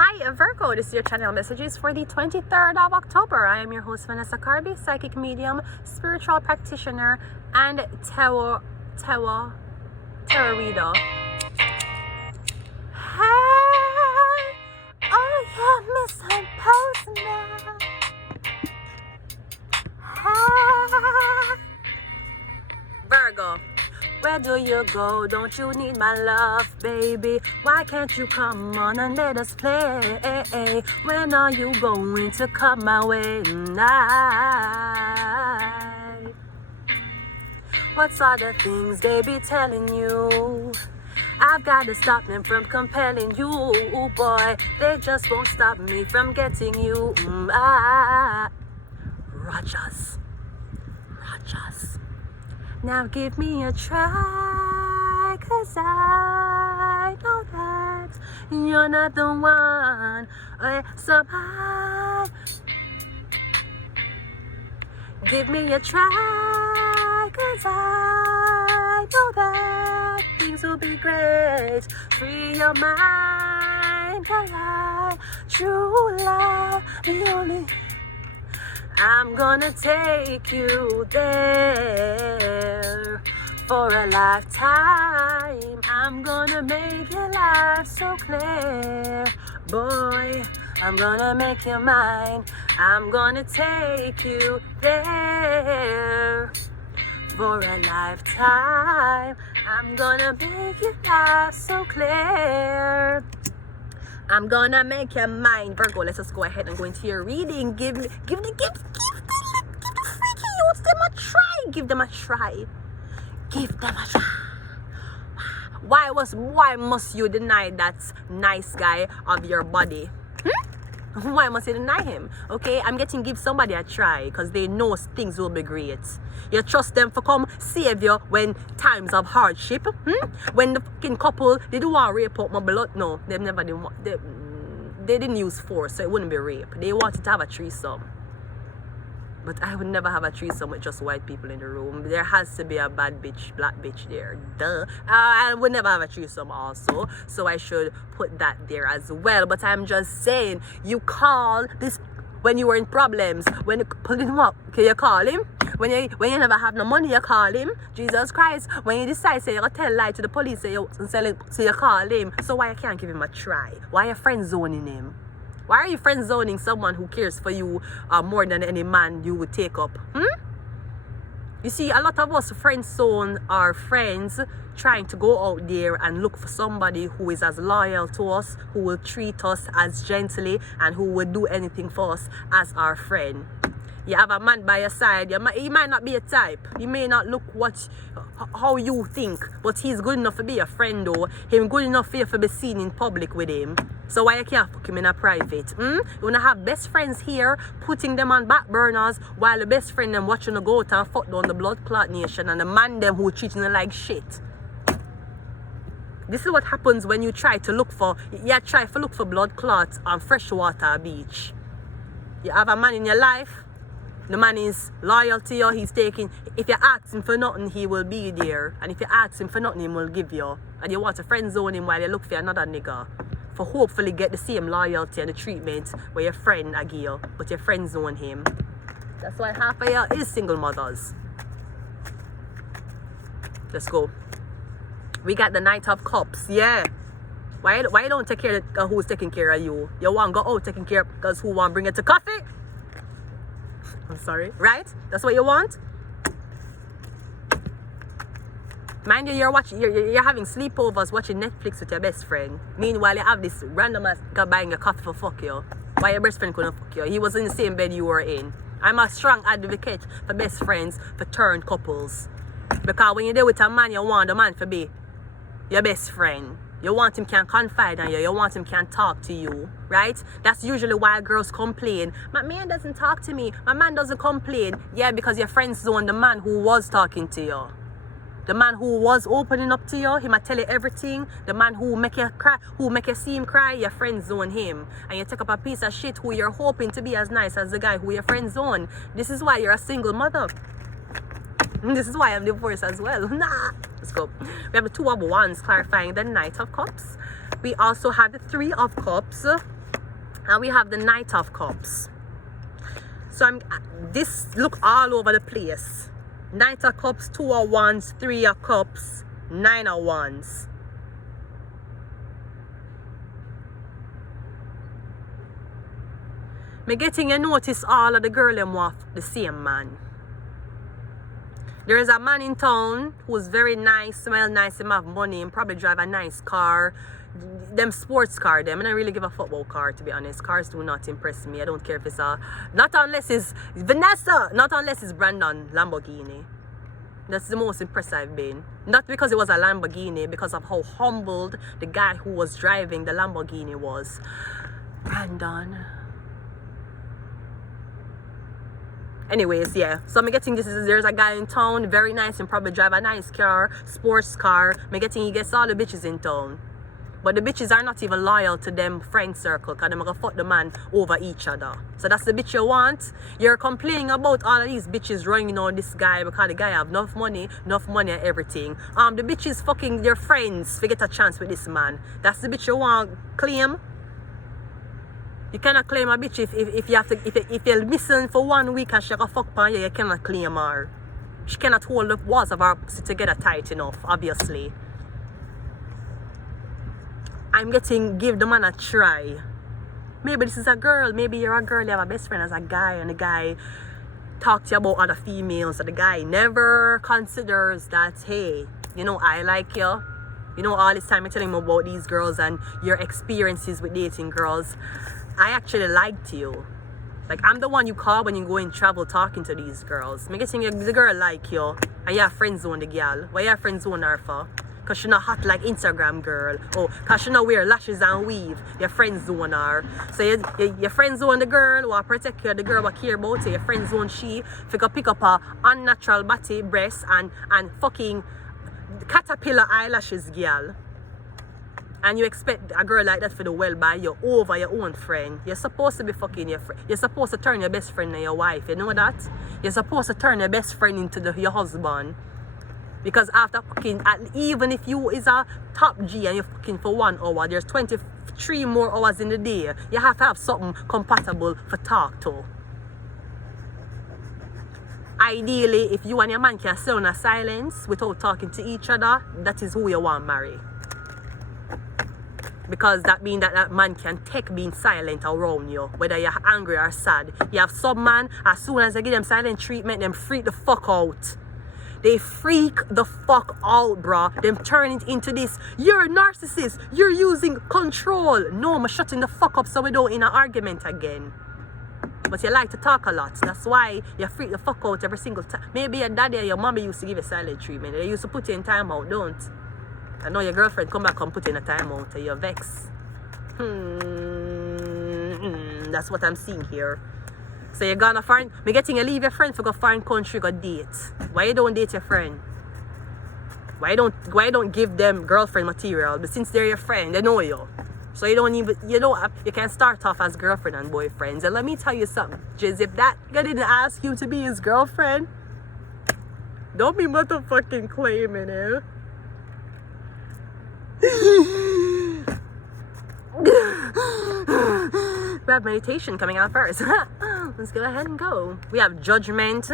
Hi Virgo, this is your channel messages for the 23rd of October. I am your host Vanessa Carby, psychic medium, spiritual practitioner, and tarot reader. Hey, oh yeah, Miss Imposter. Hey, Virgo. Where do you go? Don't you need my love, baby? Why can't you come on and let us play? When are you going to come my way tonight? What's all the things they be telling you? I've got to stop them from compelling you, boy. They just won't stop me from getting you. Rogers. Now give me a try, 'cause I know that you're not the one. So give me a try, 'cause I know that things will be great. Free your mind, 'cause true love, the only. I'm gonna take you there for a lifetime. I'm gonna make your life so clear. Boy, I'm gonna make you mine. I'm gonna take you there for a lifetime. I'm gonna make your life so clear. I'm gonna make your mind. Virgo, let's just go ahead and go into your reading. Give the freaky youths them a try. Give them a try. Why must you deny that nice guy of your body? Why must you deny him? Okay, I'm getting give somebody a try because they know things will be great. You trust them for come save you when times of hardship. When the fucking couple they don't want to rape up my blood. No, they never did. They didn't use force, so it wouldn't be rape. They wanted to have a threesome. But I would never have a threesome with just white people in the room. There has to be a bad bitch, black bitch there. Duh. I would never have a threesome also. So I should put that there as well. But I'm just saying, you call this when you were in problems. When you put him up, okay, you call him. When you never have no money, you call him. Jesus Christ. When you decide, say, you tell lie to the police, say you call him. So why you can't give him a try? Why are you friend zoning him? Why are you friend zoning someone who cares for you more than any man you would take up? You see, a lot of us friend zone our friends trying to go out there and look for somebody who is as loyal to us, who will treat us as gently, and who will do anything for us as our friend. You have a man by your side, he might not be a type. He may not look how you think, but he's good enough to be a friend though. He's good enough for you to be seen in public with him. So why you can't fuck him in a private? You wanna have best friends here, putting them on back burners, while the best friend them watching you go out and fuck down the blood clot nation and the man them who treating you like shit. This is what happens when you try to look for blood clots on freshwater beach. You have a man in your life. The man is loyal to you. He's taking. If you ask him for nothing, he will be there. And if you ask him for nothing, he will give you. And you want to friend zone him while you look for another nigga. For hopefully get the same loyalty and the treatment where your friend a give you, but your friend zone him. That's why half of you is single mothers. Let's go. We got the Knight of Cups. Yeah. Why you don't take care of who's taking care of you? You want to go out taking care because who want to bring it to coffee? I'm sorry, right? That's what you want? Mind you, you're having sleepovers watching Netflix with your best friend. Meanwhile, you have this random ass guy buying a coffee for fuck you. Why your best friend couldn't fuck you? He was in the same bed you were in. I'm a strong advocate for best friends for turned couples. Because when you're there with a man, you want the man to be your best friend. You want him can confide on you. You want him can talk to you, right? That's usually why girls complain. My man doesn't talk to me. My man doesn't complain. Yeah, because your friend zone the man who was talking to you. The man who was opening up to you, he might tell you everything. The man who make you cry, who make you see him cry, your friend zone him. And you take up a piece of shit who you're hoping to be as nice as the guy who your friend zone. This is why you're a single mother. This is why I'm divorced as well. Nah. Let's go. We have the Two of Wands clarifying the Knight of Cups. We also have the Three of Cups. And we have the Knight of Cups. So this look all over the place. Knight of Cups, 2 of Wands, 3 of Cups, 9 of Wands. Me getting you notice all of the girl them want the same man. There is a man in town who's very nice, smell nice, him have money, and probably drive a nice car. Them sports car, them. I don't really give a football car, to be honest. Cars do not impress me. I don't care if it's not unless it's Vanessa, not unless it's Brandon Lamborghini. That's the most impressed I've been. Not because it was a Lamborghini, because of how humbled the guy who was driving the Lamborghini was. Brandon. Anyways, yeah. So I'm getting there's a guy in town, very nice, and probably drive a nice car, sports car. I'm getting he gets all the bitches in town. But the bitches are not even loyal to them friend circle, because they're going to fuck the man over each other. So that's the bitch you want. You're complaining about all of these bitches running on this guy because the guy have enough money and everything. The bitches fucking their friends to get a chance with this man. That's the bitch you want claim. You cannot claim a bitch if you have to if you're missing for 1 week and she got fuck on you cannot claim her. She cannot hold the walls of her pussy together tight enough, obviously. I'm getting give the man a try. Maybe this is a girl, maybe you're a girl, you have a best friend as a guy, and the guy talk to you about other females, so the guy never considers that, hey, you know, I like you. You know, all this time I'm telling him about these girls and your experiences with dating girls. I actually liked you. Like, I'm the one you call when you go in travel talking to these girls. I'm guessing the girl like you, and you have friend zone the girl. Why you have friend zone her for? Because she not hot like Instagram girl. Oh, because she not wear lashes and weave. Your friend zone her. So your friend zone the girl who will protect you, the girl who care about you. Your friend zone she, if you can pick up a unnatural body, breast, and fucking caterpillar eyelashes girl. And you expect a girl like that for the well by you over your own friend. You're supposed to be fucking your friend. You're supposed to turn your best friend into your wife. You know that? You're supposed to turn your best friend into your husband. Because after fucking, even if you is a top G and you're fucking for 1 hour, there's 23 more hours in the day. You have to have something compatible for talk to. Ideally, if you and your man can stay on a silence without talking to each other, that is who you want to marry. Because that means that man can take being silent around you, whether you're angry or sad. You have some man, as soon as they give them silent treatment, them freak the fuck out. They freak the fuck out, bro. Them turn it into this, you're a narcissist, you're using control. No, I'm shutting the fuck up so we don't in an argument again. But you like to talk a lot. That's why you freak the fuck out every single time. Maybe your daddy or your mommy used to give you silent treatment. They used to put you in timeout, don't? I know your girlfriend come back and put you in a timeout and you're vexed. That's what I'm seeing here. So you're gonna find me getting you leave your friend for go foreign country go date. Why you don't date your friend? Why you don't give them girlfriend material? But since they're your friend, they know you. So you don't even you can start off as girlfriend and boyfriends. And let me tell you something, Jiz, if that guy didn't ask you to be his girlfriend, don't be motherfucking claiming it. We have meditation coming out first. Let's go ahead and go. We have judgment.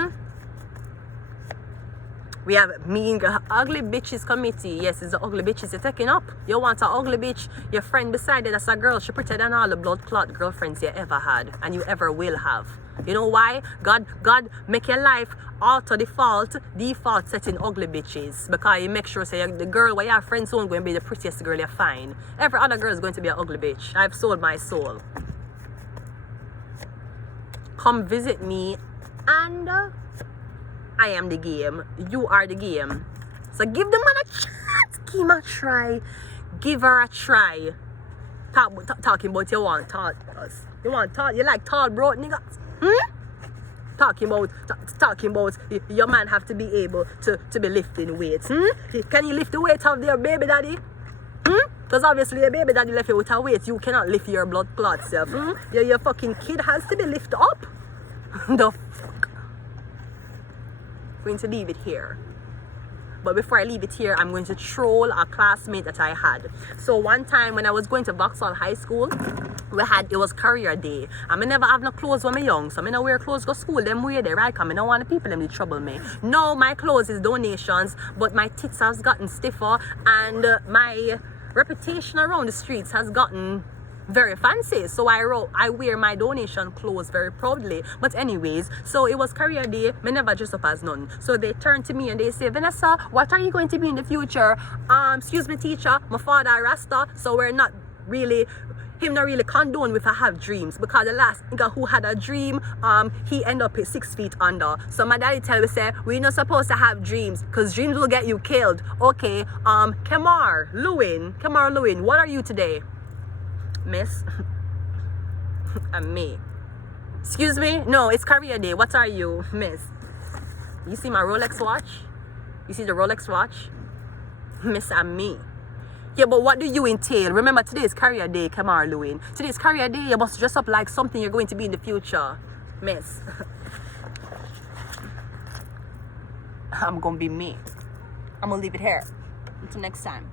We have mean ugly bitches committee. Yes, it's the ugly bitches you're taking up. You want an ugly bitch, your friend beside you, that's a girl. She prettier than all the blood clot girlfriends you ever had and you ever will have. You know why? God make your life auto default setting ugly bitches, because you make sure say the girl where your friends won't going to be the prettiest girl you find. Every other girl is going to be an ugly bitch. I've sold my soul. Come visit me and I am the game. You are the game. So give the man a chance. Give him a try. Give her a try. Talking about you want tall. You want tall. You like tall bro niggas. Talking about your man have to be able to be lifting weights. Can you lift the weight of their baby daddy? Because obviously your baby daddy left you with a weight. You cannot lift your blood clot self. Your fucking kid has to be lifted up. The fuck? I'm going to leave it here. But before I leave it here, I'm going to troll a classmate that I had. So one time when I was going to Vauxhall High School, it was career day. I never have no clothes when I'm young, so I don't wear clothes go school. Them wear there, right? Cause I don't want the people them to trouble me. No, my clothes is donations, but my tits has gotten stiffer and my reputation around the streets has gotten very fancy. So I wear my donation clothes very proudly. But anyways, so it was career day. I never dress up as none. So they turned to me and they say, Vanessa, what are you going to be in the future? Excuse me, teacher, my father a Rasta, so we're not really not really condone if I have dreams, because the last nigga who had a dream, he ended up 6 feet under. So my daddy tell me, say, we're not supposed to have dreams because dreams will get you killed. Okay, Kamar Lewin, what are you today? Miss? I'm me. Excuse me? No, it's career day. What are you, miss? You see my Rolex watch? You see the Rolex watch? Miss, I'm me. Yeah, but what do you entail? Remember, today is career day, Kamar Lewin. Today is career day. You must dress up like something you're going to be in the future. Miss. I'm going to be me. I'm going to leave it here. Until next time.